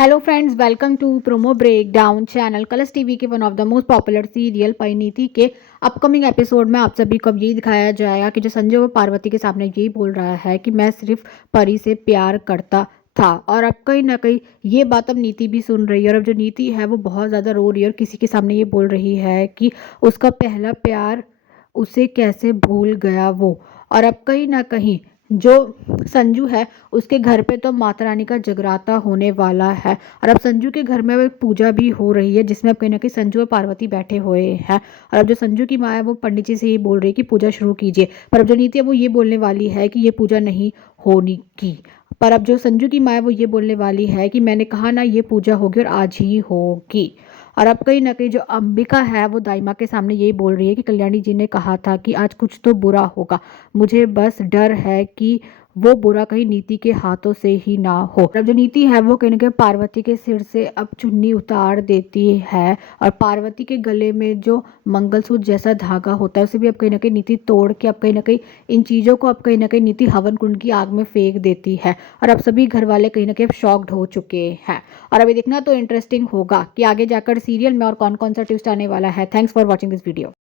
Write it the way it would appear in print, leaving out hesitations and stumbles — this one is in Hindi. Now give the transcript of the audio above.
Hello friends, welcome to promo break down channel. Colors TV के one of the most popular serial Parineeti के अपकमिंग एपिसोड में आप सभी को अब यही दिखाया जाएगा कि जो संजय वो पार्वती के सामने यही बोल रहा है कि मैं सिर्फ परी से प्यार करता था। और अब कहीं ना कहीं ये बात अब नीति भी सुन रही है और अब जो नीति है वो बहुत ज़्यादा रो रही है और किसी के सामने ये बोल रही है कि उसका पहला प्यार उसे कैसे भूल गया वो। और अब कहीं ना कहीं जो संजू है उसके घर पे तो माता रानी का जगराता होने वाला है और अब संजू के घर में वो एक पूजा भी हो रही है जिसमें अब कहीं ना कहीं संजू और पार्वती बैठे हुए हैं। और अब जो संजू की माँ है वो पंडित जी से ये बोल रही है कि पूजा शुरू कीजिए, पर अब जो नीति है वो ये बोलने वाली है कि ये पूजा नहीं होने की। पर अब जो संजू की माँ है वो ये बोलने वाली है कि मैंने कहा ना ये पूजा होगी और आज ही होगी। और अब कहीं ना कहीं जो अंबिका है वो दाई माँ के सामने यही बोल रही है कि कल्याणी जी ने कहा था कि आज कुछ तो बुरा होगा, मुझे बस डर है कि वो बुरा कहीं नीति के हाथों से ही ना हो। अब जो नीति है वो कहीं ना कहीं पार्वती के सिर से अब चुन्नी उतार देती है और पार्वती के गले में जो मंगलसूत्र जैसा धागा होता है उसे भी अब कहीं ना कहीं नीति तोड़ के अब कहीं ना कहीं इन चीज़ों को अब कहीं ना कहीं नीति हवन कुंड की आग में फेंक देती है। और अब सभी घर वाले कहीं ना कहीं अब शॉक्ड हो चुके हैं। और अभी देखना तो इंटरेस्टिंग होगा कि आगे जाकर सीरियल में और कौन कौन सा ट्विस्ट आने वाला है। Thanks for watching this video.